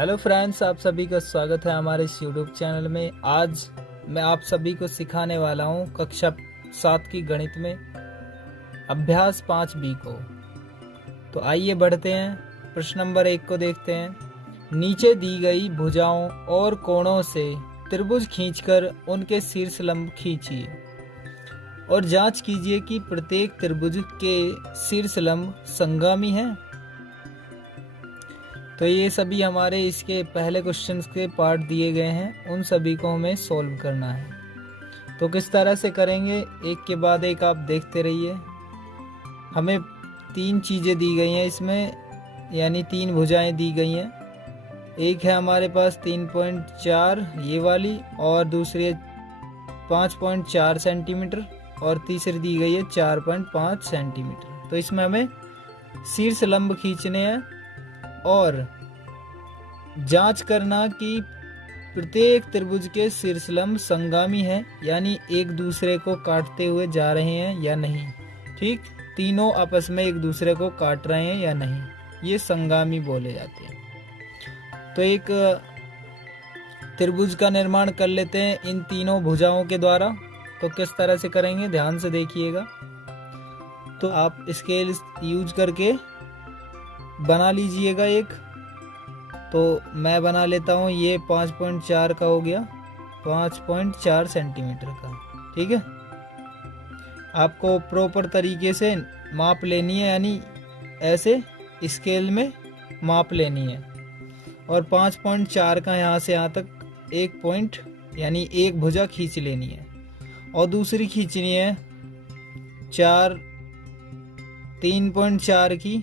Hello friends, आप सभी का स्वागत है हमारे इस यूट्यूब चैनल में। आज मैं आप सभी को सिखाने वाला हूं कक्षा 7 की गणित में अभ्यास 5B को। तो आइए बढ़ते हैं, प्रश्न नंबर 1 को देखते हैं। नीचे दी गई भुजाओं और कोणों से त्रिभुज खींचकर उनके शीर्ष लंब खींचिए और जांच कीजिए कि प्रत्येक त्रिभुज के शीर्ष लंब संगामी हैं। तो ये सभी हमारे इसके पहले क्वेश्चंस के पार्ट दिए गए हैं, उन सभी को हमें सॉल्व करना है। तो किस तरह से करेंगे, एक के बाद एक आप देखते रहिए। हमें 3 चीज़ें दी गई हैं इसमें, यानी 3 भुजाएं दी गई हैं। एक है हमारे पास 3.4 ये वाली, और दूसरी है 5.4 सेंटीमीटर, और तीसरी दी गई है 4.5 सेंटीमीटर। तो इसमें हमें शीर्ष लंब खींचने हैं और जांच करना कि प्रत्येक त्रिभुज के शीर्ष लंब संगामी हैं, यानी एक दूसरे को काटते हुए जा रहे हैं या नहीं। ठीक, तीनों आपस में एक दूसरे को काट रहे हैं या नहीं, ये संगामी बोले जाते हैं। तो एक त्रिभुज का निर्माण कर लेते हैं इन तीनों भुजाओं के द्वारा। तो किस तरह से करेंगे, ध्यान से देखिएगा। तो आप स्केल यूज करके बना लीजिएगा एक। तो मैं बना लेता हूँ, ये 5.4 का हो गया, 5.4 सेंटीमीटर का। ठीक है, आपको प्रॉपर तरीके से माप लेनी है, यानी ऐसे स्केल में माप लेनी है। और 5.4 का यहाँ से यहाँ तक एक पॉइंट, यानी एक भुजा खींच लेनी है, और दूसरी खींचनी है 3.4 की,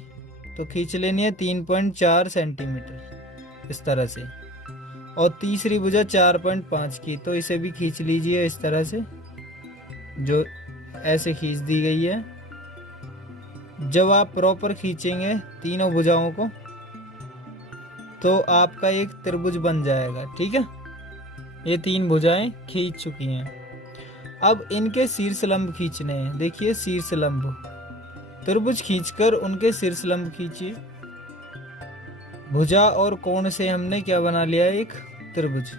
तो खींच लेनी है 3.4 सेंटीमीटर इस तरह से। और तीसरी भुजा 4.5 की, तो इसे भी खींच लीजिए इस तरह से, जो ऐसे खींच दी गई है। जब आप प्रॉपर खींचेंगे तीनों भुजाओं को, तो आपका एक त्रिभुज बन जाएगा। ठीक है, ये 3 भुजाएं खींच चुकी हैं। अब इनके शीर्ष लंब खींचने हैं। देखिए, शीर्ष लंब, त्रिभुज खींचकर उनके शीर्ष लंब खींचिए। भुजा और कोण से हमने क्या बना लिया है, एक त्रिभुज।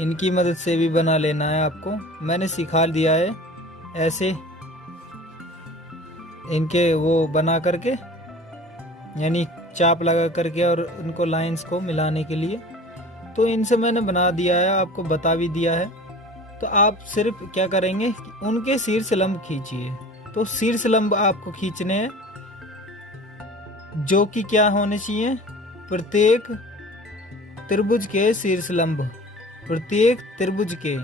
इनकी मदद से भी बना लेना है आपको, मैंने सिखा दिया है ऐसे इनके वो बना करके, यानी चाप लगा करके, और उनको लाइंस को मिलाने के लिए। तो इनसे मैंने बना दिया है, आपको बता भी दिया है। तो आप सिर्फ क्या करेंगे, उनके शीर्ष लंब खींचिए। तो शीर्ष लंब आपको खींचने हैं, जो कि क्या होने चाहिए, प्रत्येक त्रिभुज के शीर्ष लंब, प्रत्येक त्रिभुज के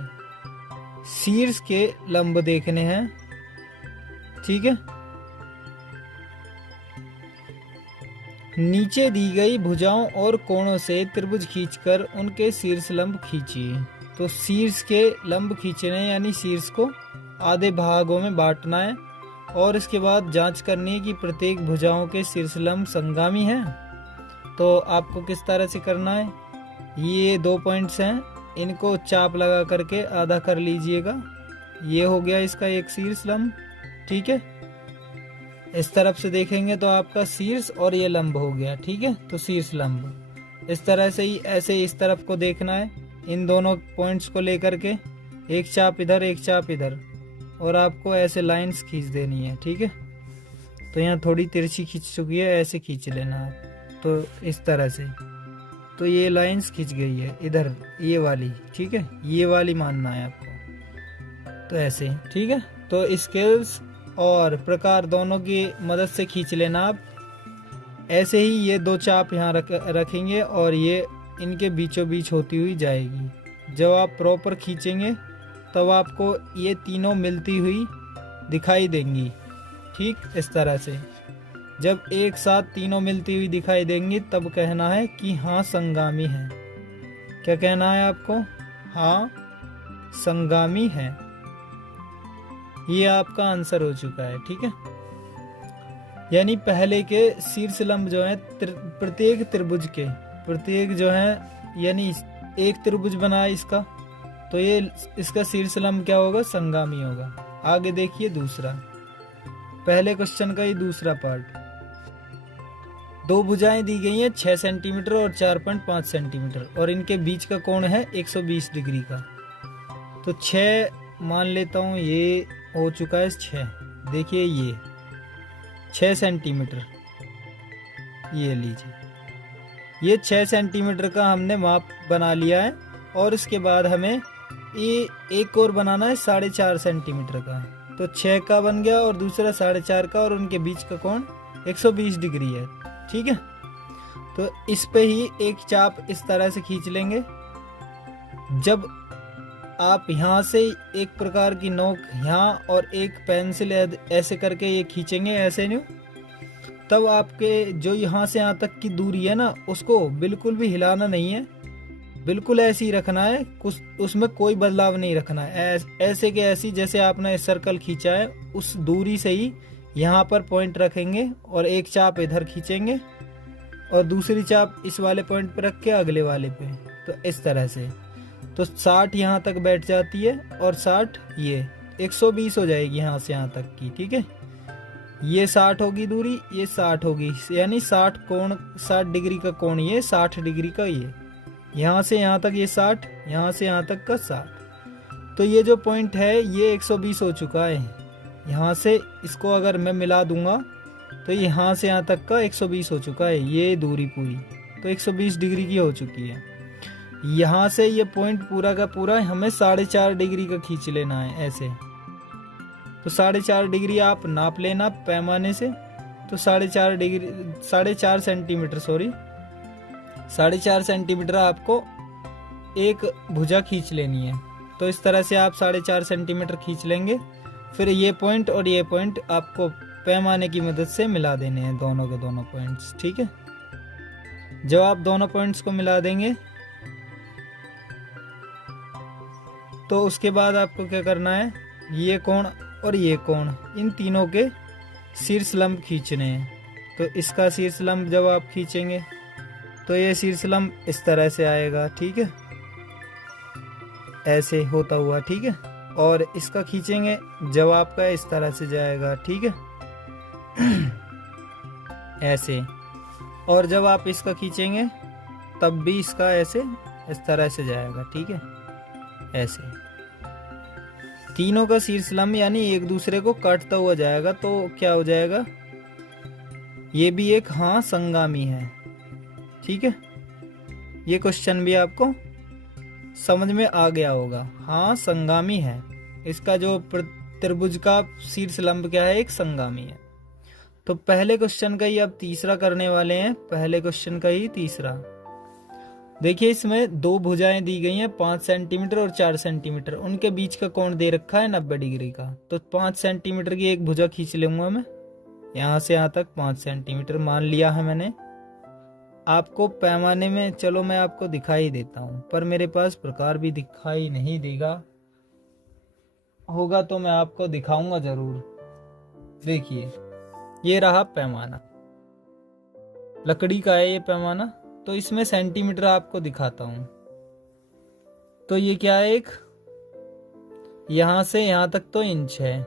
शीर्ष के लंब देखने हैं। ठीक है, नीचे दी गई भुजाओं और कोणों से त्रिभुज खींचकर उनके शीर्ष लंब खींचिए। तो शीर्ष के लंब खींचने, यानी शीर्ष को आधे भागों में बांटना है, और इसके बाद जांच करनी है कि प्रत्येक भुजाओं के शीर्ष लंब संगामी हैं। तो आपको किस तरह से करना है, ये 2 पॉइंट्स हैं, इनको चाप लगा करके आधा कर लीजिएगा। ये हो गया इसका एक शीर्ष लंब। ठीक है, इस तरफ से देखेंगे तो आपका शीर्ष और ये लंब हो गया। ठीक है, तो शीर्ष लंब इस तरह से ही ऐसे इस तरफ को देखना है, इन दोनों पॉइंट्स को लेकर के, एक चाप इधर एक चाप इधर, और आपको ऐसे लाइंस खींच देनी है। ठीक है, तो यहाँ थोड़ी तिरछी खींच चुकी है, ऐसे खींच लेना आप। तो इस तरह से, तो ये लाइंस खींच गई है इधर, ये वाली। ठीक है, ये वाली मानना है आपको, तो ऐसे। ठीक है, तो स्केल्स और प्रकार दोनों की मदद से खींच लेना आप। ऐसे ही ये 2 चाप यहाँ रखेंगे, और ये इनके बीचों बीच होती हुई जाएगी। जब आप प्रॉपर खींचेंगे तब आपको ये तीनों मिलती हुई दिखाई देंगी। ठीक, इस तरह से जब एक साथ तीनों मिलती हुई दिखाई देंगी, तब कहना है कि हाँ संगामी है। क्या कहना है आपको, हाँ संगामी है। ये आपका आंसर हो चुका है। ठीक है, यानी पहले के शीर्ष लंब जो है प्रत्येक त्रिभुज के, प्रत्येक जो है, यानी एक त्रिभुज बना है इसका, तो ये इसका शीर्ष लंब क्या होगा, संगामी होगा। आगे देखिए दूसरा, पहले क्वेश्चन का ये दूसरा पार्ट। दो भुजाएं दी गई हैं 6 सेंटीमीटर और 4.5 सेंटीमीटर और इनके बीच का कोण है 120 डिग्री का। तो 6 मान लेता हूँ, ये हो चुका है 6। देखिए ये 6 सेंटीमीटर, ये लीजिए, ये 6 सेंटीमीटर का हमने माप बना लिया है। और इसके बाद हमें ये एक और बनाना है 4.5 सेंटीमीटर का। तो 6 का बन गया और दूसरा 4.5 का, और उनके बीच का कोण 120 डिग्री है। ठीक है, तो इस पे ही एक चाप इस तरह से खींच लेंगे। जब आप यहाँ से एक प्रकार की नोक यहाँ और एक पेंसिल ऐसे करके ये खींचेंगे, ऐसे नहीं, तब आपके जो यहाँ से यहाँ तक की दूरी है ना, उसको बिल्कुल भी हिलाना नहीं है, बिल्कुल ऐसे ही रखना है, कुछ उसमें कोई बदलाव नहीं रखना है। ऐसे के ऐसी जैसे आपने सर्कल खींचा है उस दूरी से ही यहाँ पर पॉइंट रखेंगे और एक चाप इधर खींचेंगे और दूसरी चाप इस वाले पॉइंट पे रख के अगले वाले पे। तो इस तरह से तो 60 यहाँ तक बैठ जाती है और 60 ये 120 हो जाएगी यहाँ से यहाँ तक की। ठीक है, ये 60 होगी दूरी, ये 60 होगी, यानी 60 डिग्री का कोण, ये 60 डिग्री का, ये यहाँ से यहाँ तक ये 60, यहाँ से यहाँ तक का 60। तो ये जो पॉइंट है ये 120 हो चुका है। यहाँ से इसको अगर मैं मिला दूंगा तो यहाँ से यहाँ तक का 120 हो चुका है, ये दूरी पूरी तो 120 डिग्री की हो चुकी है। यहाँ से ये पॉइंट पूरा का पूरा हमें 4.5 डिग्री का खींच लेना है ऐसे। तो 4.5 डिग्री आप नाप लेना पैमाने से। तो 4.5 डिग्री 4.5 सेंटीमीटर 4.5 सेंटीमीटर आपको एक भुजा खींच लेनी है। तो इस तरह से आप 4.5 सेंटीमीटर खींच लेंगे। फिर ये पॉइंट और ये पॉइंट आपको पैमाने की मदद से मिला देने हैं, दोनों के दोनों पॉइंट्स। ठीक है, जब आप दोनों पॉइंट्स को मिला देंगे तो उसके बाद आपको क्या करना है, ये कोण और ये कोण, इन तीनों के शीर्ष लंब खींचने हैं। तो इसका शीर्ष लंब जब आप खींचेंगे तो ये शीर्ष लंब इस तरह से आएगा। ठीक है, ऐसे होता हुआ। ठीक है, और इसका खींचेंगे जब आपका इस तरह से जाएगा। ठीक है, ऐसे। और जब आप इसका खींचेंगे तब भी इसका ऐसे इस तरह से जाएगा। ठीक है, ऐसे तीनों का शीर्ष लंब यानी एक दूसरे को काटता हुआ जाएगा। तो क्या हो जाएगा, ये भी एक संगामी है। ठीक है, ये क्वेश्चन भी आपको समझ में आ गया होगा। संगामी है, इसका जो त्रिभुज का शीर्ष लंब क्या है, एक संगामी है। तो पहले क्वेश्चन का ही अब तीसरा करने वाले हैं, पहले क्वेश्चन का ही तीसरा। देखिए, इसमें दो भुजाएं दी गई हैं 5 सेंटीमीटर और 4 सेंटीमीटर, उनके बीच का कोण दे रखा है 90 डिग्री का। तो 5 सेंटीमीटर की एक भुजा खींच लूंगा मैं, यहाँ से यहाँ तक 5 सेंटीमीटर मान लिया है मैंने। आपको पैमाने में, चलो मैं आपको दिखाई देता हूँ, पर मेरे पास प्रकार भी दिखाई नहीं देगा, होगा तो मैं आपको दिखाऊंगा जरूर। देखिए, ये रहा पैमाना, लकड़ी का है ये पैमाना। तो इसमें सेंटीमीटर आपको दिखाता हूं। तो ये क्या है, एक यहां से यहां तक तो इंच है,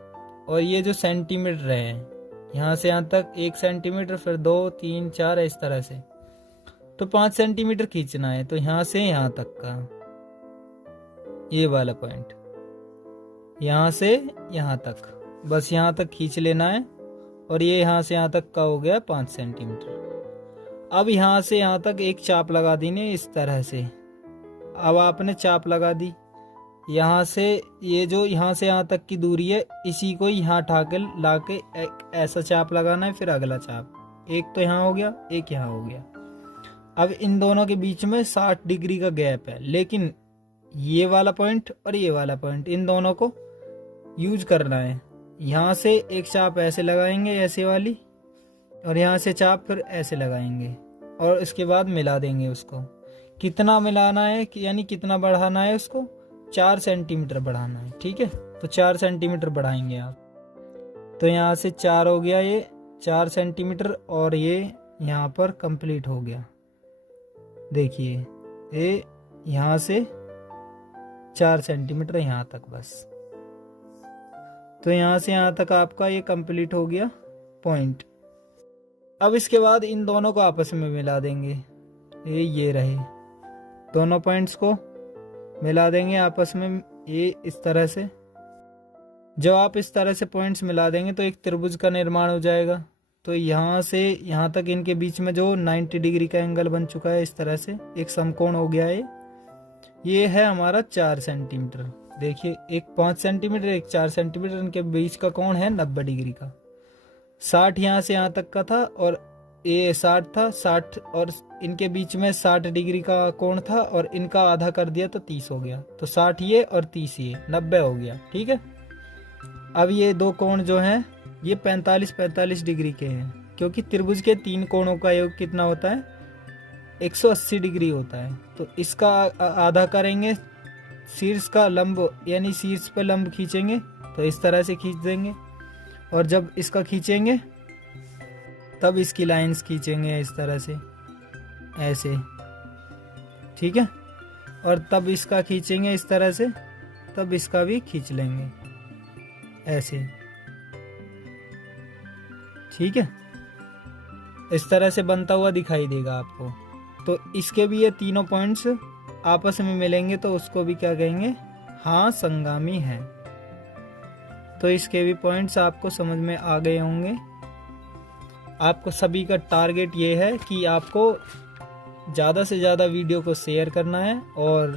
और ये जो सेंटीमीटर है यहां से यहां तक 1 सेंटीमीटर, फिर 2 3 4 इस तरह से। तो 5 सेंटीमीटर खींचना है। तो यहां से यहां तक का ये वाला पॉइंट, यहां से यहां तक, बस यहां तक खींच लेना है। और ये यहां से यहां तक का हो गया 5 सेंटीमीटर। अब यहाँ से यहाँ तक एक चाप लगा दी ने इस तरह से। अब आपने चाप लगा दी, यहाँ से ये जो यहाँ से यहाँ तक की दूरी है, इसी को यहाँ उठा के ला के ऐसा चाप लगाना है। फिर अगला चाप, एक तो यहाँ हो गया, एक यहाँ हो गया। अब इन दोनों के बीच में 60 डिग्री का गैप है, लेकिन ये वाला पॉइंट और ये वाला पॉइंट, इन दोनों को यूज करना है। यहाँ से एक चाप ऐसे लगाएंगे, ऐसे वाली, और यहाँ से चाप फिर ऐसे लगाएंगे और इसके बाद मिला देंगे उसको। कितना मिलाना है यानी कितना बढ़ाना है उसको, 4 सेंटीमीटर बढ़ाना है। ठीक है, तो 4 सेंटीमीटर बढ़ाएंगे आप। तो यहाँ से 4 हो गया, ये 4 सेंटीमीटर, और ये यहाँ पर कंप्लीट हो गया। देखिए, ये यहाँ से 4 सेंटीमीटर यहाँ तक बस। तो यहाँ से यहाँ तक आपका ये कंप्लीट हो गया पॉइंट। अब इसके बाद इन दोनों को आपस में मिला देंगे, ये रहे दोनों पॉइंट्स को मिला देंगे आपस में, ये इस तरह से। जब आप इस तरह से पॉइंट्स मिला देंगे तो एक त्रिभुज का निर्माण हो जाएगा। तो यहाँ से यहाँ तक इनके बीच में जो 90 डिग्री का एंगल बन चुका है, इस तरह से एक समकोण हो गया है। ये है हमारा 4 सेंटीमीटर। देखिए, एक 5 सेंटीमीटर, एक 4 सेंटीमीटर, इनके बीच का कोण है 90 डिग्री का। 60 यहाँ से यहाँ तक का था और ये 60 था, 60 और इनके बीच में 60 डिग्री का कोण था और इनका आधा कर दिया तो 30 हो गया। तो 60 ये और 30 ये, 90 हो गया। ठीक है, अब ये दो कोण जो हैं ये 45 डिग्री के हैं, क्योंकि त्रिभुज के 3 कोणों का योग कितना होता है, 180 डिग्री होता है। तो इसका आधा करेंगे, शीर्ष का लंब यानी शीर्ष पे लंब खींचेंगे तो इस तरह से खींच देंगे, और जब इसका खींचेंगे तब इसकी लाइंस खींचेंगे इस तरह से, ऐसे। ठीक है, और तब इसका खींचेंगे इस तरह से, तब इसका भी खींच लेंगे ऐसे। ठीक है, इस तरह से बनता हुआ दिखाई देगा आपको। तो इसके भी ये तीनों पॉइंट्स आपस में मिलेंगे तो उसको भी क्या कहेंगे, हाँ संगामी है। तो इसके भी पॉइंट्स आपको समझ में आ गए होंगे। आपको सभी का टारगेट ये है कि आपको ज़्यादा से ज़्यादा वीडियो को शेयर करना है और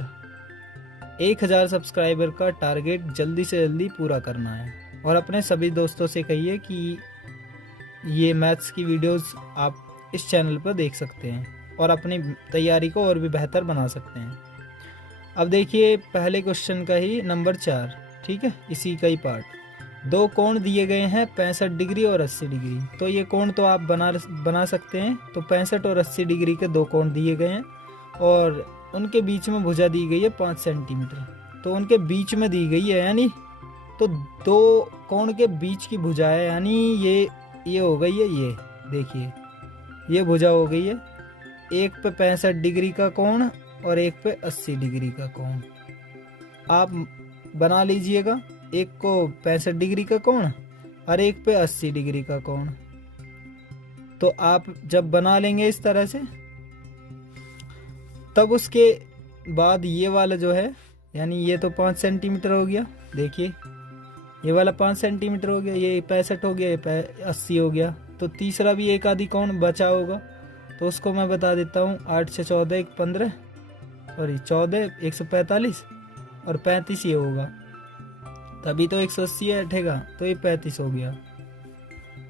1000 सब्सक्राइबर का टारगेट जल्दी से जल्दी पूरा करना है। और अपने सभी दोस्तों से कहिए कि ये मैथ्स की वीडियोस आप इस चैनल पर देख सकते हैं और अपनी तैयारी को और भी बेहतर बना सकते हैं। अब देखिए पहले क्वेश्चन का ही नंबर 4। ठीक है, इसी का ही पार्ट। दो कोण दिए गए हैं 65 डिग्री और 80 डिग्री। तो ये कोण तो आप बना सकते हैं। तो 65 और 80 डिग्री के दो कोण दिए गए हैं और उनके बीच में भुजा दी गई है 5 सेंटीमीटर। तो उनके बीच में दी गई है, यानी तो दो कोण के बीच की भुजा है, यानी ये हो गई है, ये देखिए ये भुजा हो गई है। एक पे 65 डिग्री का कोण और एक पे 80 डिग्री का कोण। आप बना लीजिएगा, एक को 65 डिग्री का कोण और एक पे 80 डिग्री का कोण। तो आप जब बना लेंगे इस तरह से, तब उसके बाद ये वाला जो है, यानी ये तो 5 सेंटीमीटर हो गया, देखिए ये वाला 5 सेंटीमीटर हो गया, ये 65 हो गया, ये 80 हो गया। तो तीसरा भी एक आधी कोण बचा होगा, तो उसको मैं बता देता हूँ। 8 से 14 1 15, सॉरी 14 145 और 35 ये होगा, तभी तो 180 बैठेगा, तो ये 35 हो गया।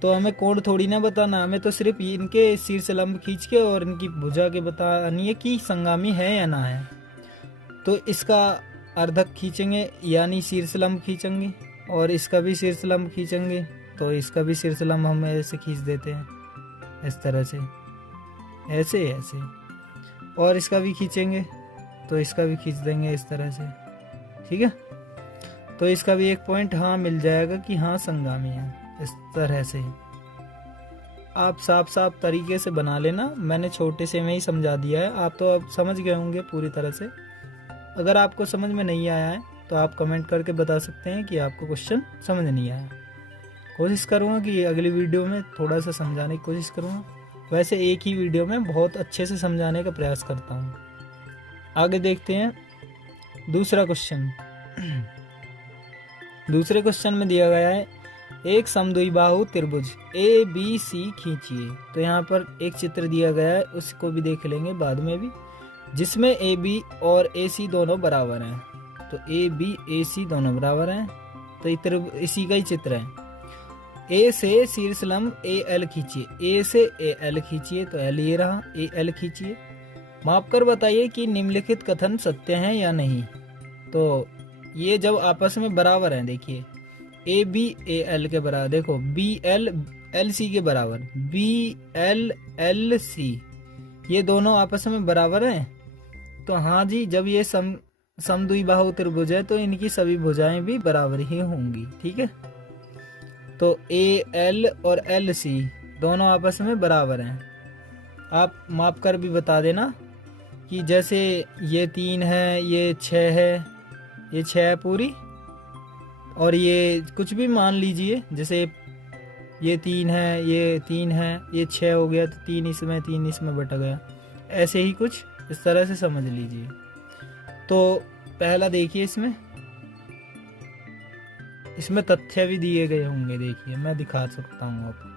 तो हमें कोण थोड़ी ना बताना, हमें तो सिर्फ इनके शीर्ष लंब खींच के और इनकी भुजा के बतानी है कि संगामी है या ना है। तो इसका अर्धक खींचेंगे यानी शीर्ष लंब खींचेंगे और इसका भी शीर्ष लंब खींचेंगे। तो इसका भी शीर्ष लंब हम ऐसे खींच देते हैं इस तरह से, ऐसे ऐसे, और इसका भी खींचेंगे तो इसका भी खींच देंगे इस तरह से। ठीक है, तो इसका भी एक पॉइंट हाँ मिल जाएगा कि हाँ संगामी है। इस तरह से आप साफ साफ तरीके से बना लेना, मैंने छोटे से में ही समझा दिया है, आप तो अब समझ गए होंगे पूरी तरह से। अगर आपको समझ में नहीं आया है तो आप कमेंट करके बता सकते हैं कि आपको क्वेश्चन समझ नहीं आया। कोशिश करूँगा कि अगली वीडियो में थोड़ा सा समझाने की कोशिश करूँगा। वैसे एक ही वीडियो में बहुत अच्छे से समझाने का प्रयास करता हूँ। आगे देखते हैं दूसरा क्वेश्चन। दूसरे क्वेश्चन में दिया गया है एक समद्विबाहु त्रिभुज ABC खींचिए। तो यहाँ पर एक चित्र दिया गया है, उसको भी देख लेंगे बाद में भी, जिसमें AB और AC दोनों बराबर हैं। तो AB AC दोनों बराबर हैं, तो इसी का ही चित्र है। A से शीर्ष लंब AL खींचिए, A से AL खींचिए, तो L ये रहा, AL खींचिए। माप कर बताइए कि निम्नलिखित कथन सत्य हैं या नहीं। तो ये जब आपस में बराबर हैं, देखिए AB AL के बराबर, देखो BL LC के बराबर, BL LC ये दोनों आपस में बराबर हैं। तो हाँ जी, जब ये समद्विबाहु त्रिभुज है तो इनकी सभी भुजाएं भी बराबर ही होंगी। ठीक है, तो AL और LC दोनों आपस में बराबर हैं। आप माप कर भी बता देना कि जैसे ये 3 है, ये 6 है, ये 6 है पूरी, और ये कुछ भी मान लीजिए, जैसे ये 3 है, ये 3 है, ये 6 हो गया तो 3 इसमें बट गया। ऐसे ही कुछ इस तरह से समझ लीजिए। तो पहला देखिए, इसमें तथ्य भी दिए गए होंगे, देखिए मैं दिखा सकता हूँ आपको।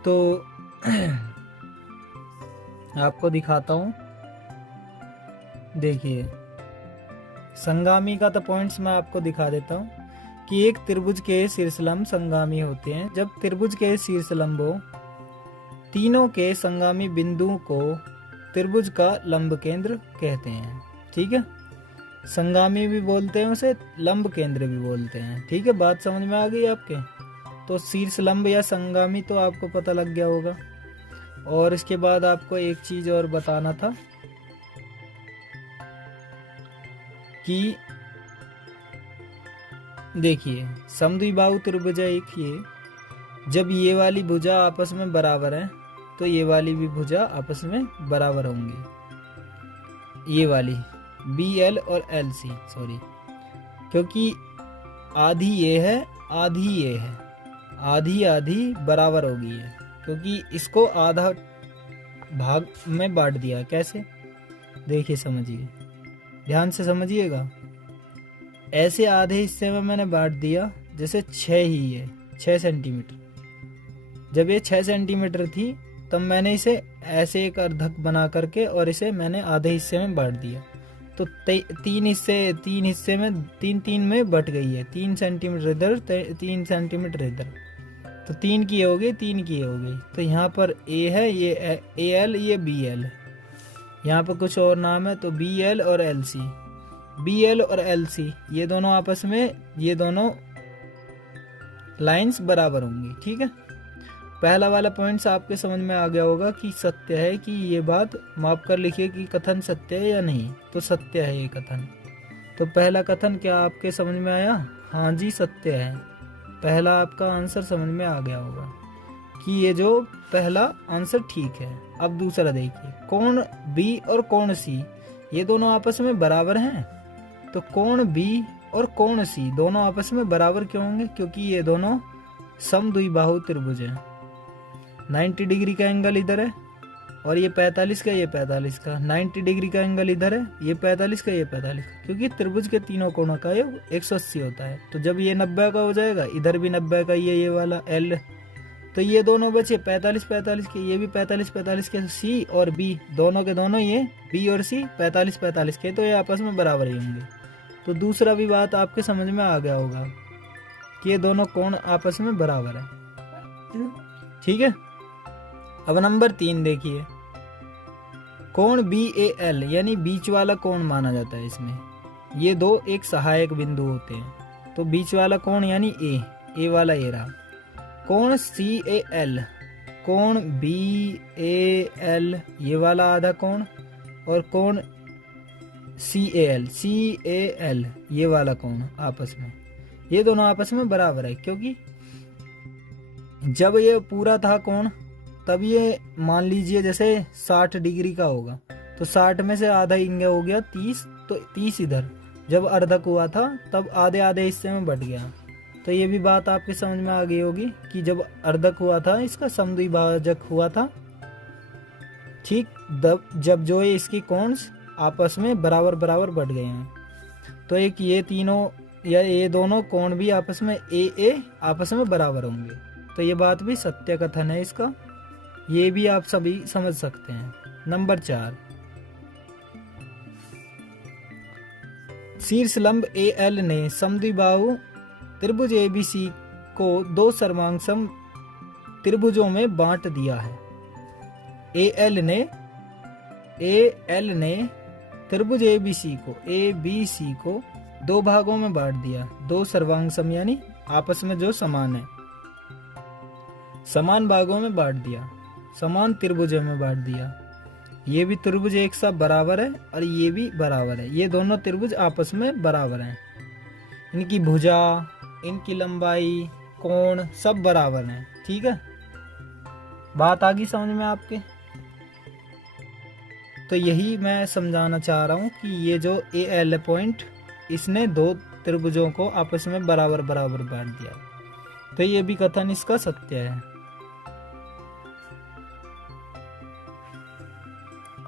तो आपको दिखाता हूँ, देखिए संगामी का तो पॉइंट्स मैं आपको दिखा देता हूँ कि एक त्रिभुज के शीर्षलंब संगामी होते हैं। जब त्रिभुज के शीर्षलंबों तीनों के संगामी बिंदुओं को त्रिभुज का लंब केंद्र कहते हैं। ठीक है, संगामी भी बोलते हैं उसे, लंब केंद्र भी बोलते हैं। ठीक है, बात समझ में आ गई आपके। तो शीर्षलंब या संगामी तो आपको पता लग गया होगा। और इसके बाद आपको एक चीज और बताना था कि देखिए समद्विबाहु त्रिभुज एक ये, जब ये वाली भुजा आपस में बराबर है तो ये वाली भी भुजा आपस में बराबर होंगी। ये वाली BL और LC, सॉरी, क्योंकि आधी ये है आधी ये है, आधी आधी बराबर होगी है, क्योंकि इसको आधा भाग में बांट दिया। कैसे, देखिए समझिए, ध्यान से समझिएगा। ऐसे आधे हिस्से में मैंने बांट दिया, जैसे 6 ही है, 6 सेंटीमीटर। जब ये 6 सेंटीमीटर थी तब मैंने इसे ऐसे एक अर्धक बना करके और इसे मैंने आधे हिस्से में बांट दिया। तो 3 हिस्से में 3 में बट गई है, 3 सेंटीमीटर इधर 3 सेंटीमीटर इधर, तो 3 की हो गई, 3 की हो गई। तो यहाँ पर A है, ये AL, ये BL है। यहाँ पर कुछ और नाम है, तो BL और LC, BL और LC ये दोनों आपस में, ये दोनों लाइंस बराबर होंगी। ठीक है, पहला वाला पॉइंट्स आपके समझ में आ गया होगा कि सत्य है, कि ये बात माप कर लिखिए कि कथन सत्य है या नहीं। तो सत्य है ये कथन। तो पहला कथन क्या आपके समझ में आया? हाँ जी, सत्य है। पहला आपका आंसर समझ में आ गया होगा कि ये जो पहला आंसर ठीक है। अब दूसरा देखिए, कोण B और कोण C ये दोनों आपस में बराबर हैं। तो कोण B और कोण C दोनों आपस में बराबर क्यों होंगे? क्योंकि ये दोनों समद्विबाहु त्रिभुज हैं। 90 डिग्री का एंगल इधर है और ये 45 का, ये 45 का। 90 डिग्री का एंगल इधर है, ये 45 का, ये 45 का। क्योंकि त्रिभुज के तीनों कोणों का योग 180 होता है। तो जब ये 90 का हो जाएगा, इधर भी 90 का, ये वाला L, तो ये दोनों बचे 45 के, ये भी 45 के। C और B दोनों के दोनों, ये B और C 45 के, तो ये आपस में बराबर ही होंगे। तो दूसरा भी बात आपके समझ में आ गया होगा कि ये दोनों कोण आपस में बराबर है। ठीक है, अब नंबर 3 देखिए, कोण BAL यानी बीच वाला कोण माना जाता है इसमें। ये दो एक सहायक बिंदु होते हैं। तो बीच वाला कोण यानी A वाला ये रहा। कोण CAL, कोण BAL ये वाला आधा कोण, और कोण CAL ये वाला कोण आपस में, ये दोनों आपस में बराबर है। क्योंकि जब ये पूरा था कोण, तब ये मान लीजिए जैसे 60 डिग्री का होगा, तो 60 में से आधा इंगे हो गया 30, तो 30 इधर। जब अर्धक हुआ था तब आधे आधे हिस्से में बट गया। तो ये भी बात आपके समझ में आ गई होगी कि जब अर्धक हुआ था, इसका समद्विभाजक हुआ था। ठीक, जब जो ये इसकी कोण्स आपस में बराबर बराबर बढ़ गए हैं, तो एक ये तीनों या ये दोनों कोण भी आपस में AA आपस में बराबर होंगे। तो ये बात भी सत्य कथन है इसका, ये भी आप सभी समझ सकते हैं। नंबर 4, शीर्षलंब AL ने समद्विबाहु त्रिभुज ABC को 2 सर्वांगसम त्रिभुजों में बांट दिया है। AL ने त्रिभुज ABC को 2 भागों में बांट दिया। 2 सर्वांगसम यानी आपस में जो समान है, समान भागों में बांट दिया, समान त्रिभुजों में बांट दिया। ये भी त्रिभुज एक साथ बराबर है और ये भी बराबर है। ये दोनों त्रिभुज आपस में बराबर हैं। इनकी भुजा, इनकी लंबाई, कोण सब बराबर हैं। ठीक है, बात आ गई समझ में आपके? तो यही मैं समझाना चाह रहा हूँ कि ये जो AL पॉइंट, इसने 2 त्रिभुजों को आपस में बराबर बराबर बांट दिया। तो ये भी कथन इसका सत्य है।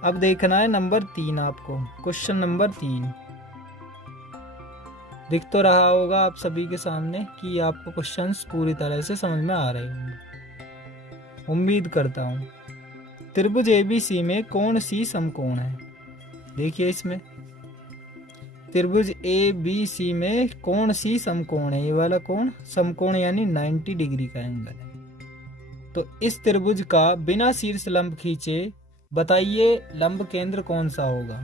अब देखना है नंबर 3 आपको। क्वेश्चन नंबर 3 दिख तो रहा होगा आप सभी के सामने कि आपको क्वेश्चंस पूरी तरह से समझ में आ रहे होंगे, उम्मीद करता हूँ। त्रिभुज एबीसी में कौन सी समकोण है? देखिए इसमें त्रिभुज एबीसी में कौन सी समकोण है? ये वाला कोण समकोण यानी 90 डिग्री का एंगल है। तो इस त्रिभुज का बिना शीर्ष लंब खींचे बताइए लंब केंद्र कौन सा होगा?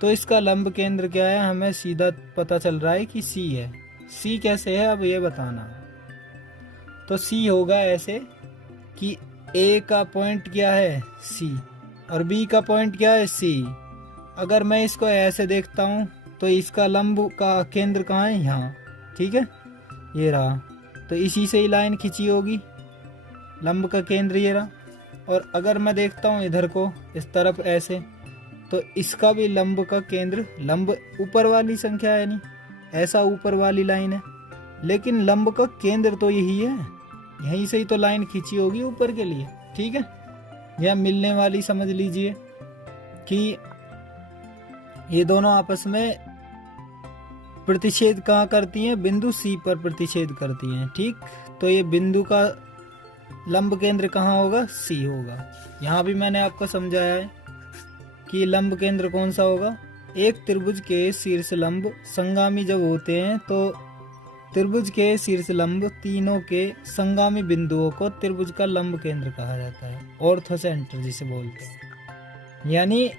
तो इसका लंब केंद्र क्या है? हमें सीधा पता चल रहा है कि सी है। सी कैसे है अब ये बताना। तो सी होगा ऐसे कि ए का पॉइंट क्या है? सी, और बी का पॉइंट क्या है? सी। अगर मैं इसको ऐसे देखता हूँ तो इसका लंब का केंद्र कहाँ है? यहाँ, ठीक है, ये रहा। तो इसी से ही लाइन खींची होगी, लंब का केंद्र ये रहा। और अगर मैं देखता हूँ इधर को इस तरफ ऐसे, तो इसका भी लंब का केंद्र, लंब ऊपर वाली संख्या है, यानी ऐसा ऊपर वाली लाइन है, लेकिन लंब का केंद्र तो यही है, यहीं से ही तो लाइन खींची होगी ऊपर के लिए, ठीक है। यह मिलने वाली समझ लीजिए कि ये दोनों आपस में प्रतिच्छेद कहाँ करती हैं? बिंदु सी पर प्रतिच्छेद करती हैं, ठीक। तो ये बिंदु का लंब केंद्र कहाँ होगा? सी होगा। यहाँ भी मैंने आपको समझाया है कि लंब केंद्र कौन सा होगा। एक त्रिभुज के शीर्ष लंब संगामी जब होते हैं तो त्रिभुज के शीर्ष लंब तीनों के संगामी बिंदुओं को त्रिभुज का लंब केंद्र कहा जाता है, ऑर्थोसेंटर जिसे बोलते हैं। यानी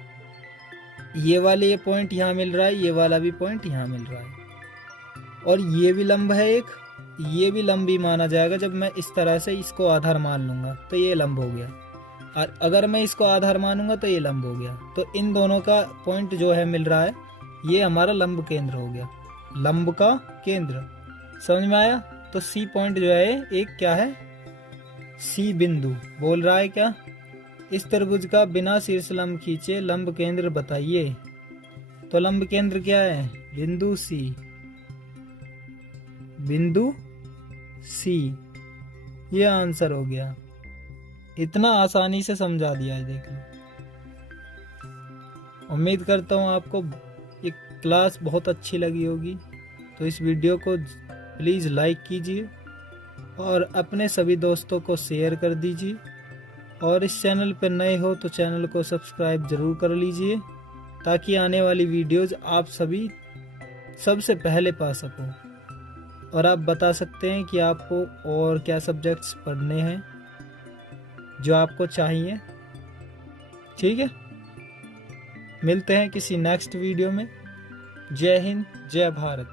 ये वाले ये पॉइंट यहाँ मिल रहा है, ये वाला भी पॉइंट यहाँ मिल रहा है, और ये भी लंब है एक, ये भी लंब ही माना जाएगा। जब मैं इस तरह से इसको आधार मान लूंगा तो ये लंब हो गया, और अगर मैं इसको आधार मानूंगा तो ये लंब हो गया। तो इन दोनों का पॉइंट जो है मिल रहा है, ये हमारा लंब केंद्र हो गया, लंब का केंद्र। समझ में आया? तो सी पॉइंट जो है एक क्या है? सी बिंदु बोल रहा है क्या? इस त्रिभुज का बिना शीर्ष लंब खींचे लंब केंद्र बताइए। तो लंब केंद्र क्या है? बिंदु सी, बिंदु सी। ये आंसर हो गया। इतना आसानी से समझा दिया है, देख लो। उम्मीद करता हूँ आपको ये क्लास बहुत अच्छी लगी होगी। तो इस वीडियो को प्लीज़ लाइक कीजिए और अपने सभी दोस्तों को शेयर कर दीजिए, और इस चैनल पर नए हो तो चैनल को सब्सक्राइब जरूर कर लीजिए, ताकि आने वाली वीडियोज़ आप सभी सबसे पहले पा सको। और आप बता सकते हैं कि आपको और क्या सब्जेक्ट्स पढ़ने हैं जो आपको चाहिए, ठीक है। मिलते हैं किसी नेक्स्ट वीडियो में। जय हिंद, जय भारत।